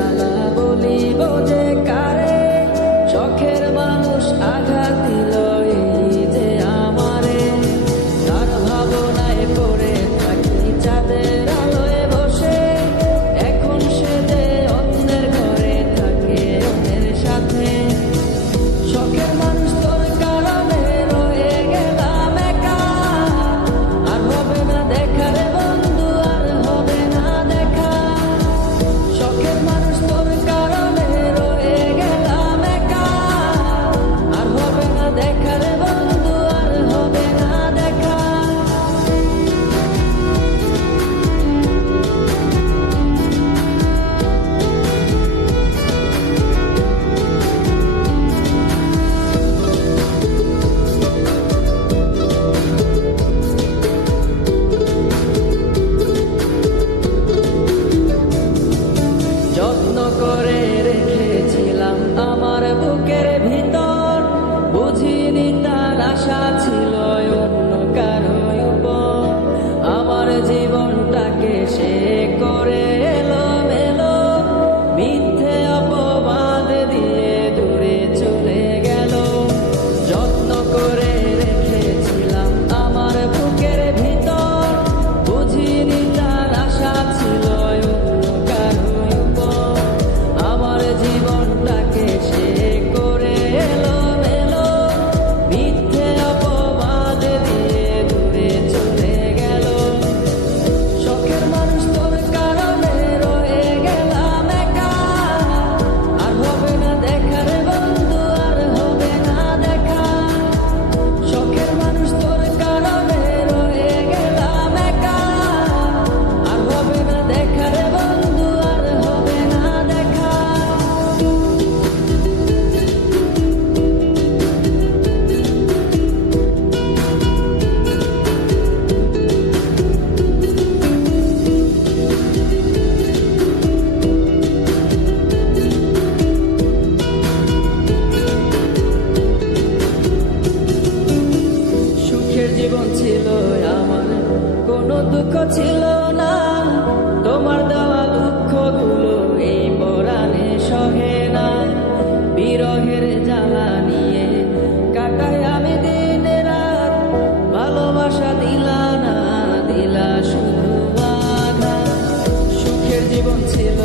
জ্বালা বলিব যে কারে, শখের মানুষ আঘাত দিল এই যে আমারে। তার ভাবনায় পড়ে থাকি চাঁদের আলোয় বসে, এখন সে যে অন্যের ঘরে থাকে অন্যের সাথে। শখের মানুষ তোর কারণে রয়ে গেলাম একা, আর হবে না দেখা রে বন্ধু, আর হবে না দেখা। শখের মানুষ তোর কারণে রয়ে গেলাম একা, আর হবে না দেখা রে বন্ধু, আর হবে না দেখা। যত্ন করে রেখেছিলাম আমার বুকের ভিতর, বুঝিনি তার আশা ছিল অন্য কারো উপর। আমার জীবনটাকে সে করে এলোমেলো, মিথ্যে অপবাদ দিয়ে দূরে চলে গেল। যত্ন করে রেখেছিলাম আমার বুকের ভিতর, বুঝিনি তার আশা ছিল অন্য কারো উপর। আমার জীবনটাকে সে করে এলোমেলো, মিথ্যে অপবাদ দিয়ে দূরে চলে গেল। শখের মানুষ তোর কারণে রয়ে গেলাম একা, আর হবে না দেখা রে বন্ধু, আর হবে না দেখা। শখের মানুষ তোর কারণে রয়ে গেলাম একা, আর হবে না দেখা রে বন্ধু, আর হবে না দেখা। সুখের জীবন ছিল আমার, কোনো দুঃখ ছিল না। তোমার দেওয়া দুঃখগুলো এই পরাণে সহে না। বিরহের জ্বালা নিয়ে কাটাই আমি দিন রাত, ভালোবাসা দিলা না, দিলা শুধু আঘাত। সুখের জীবন ছিল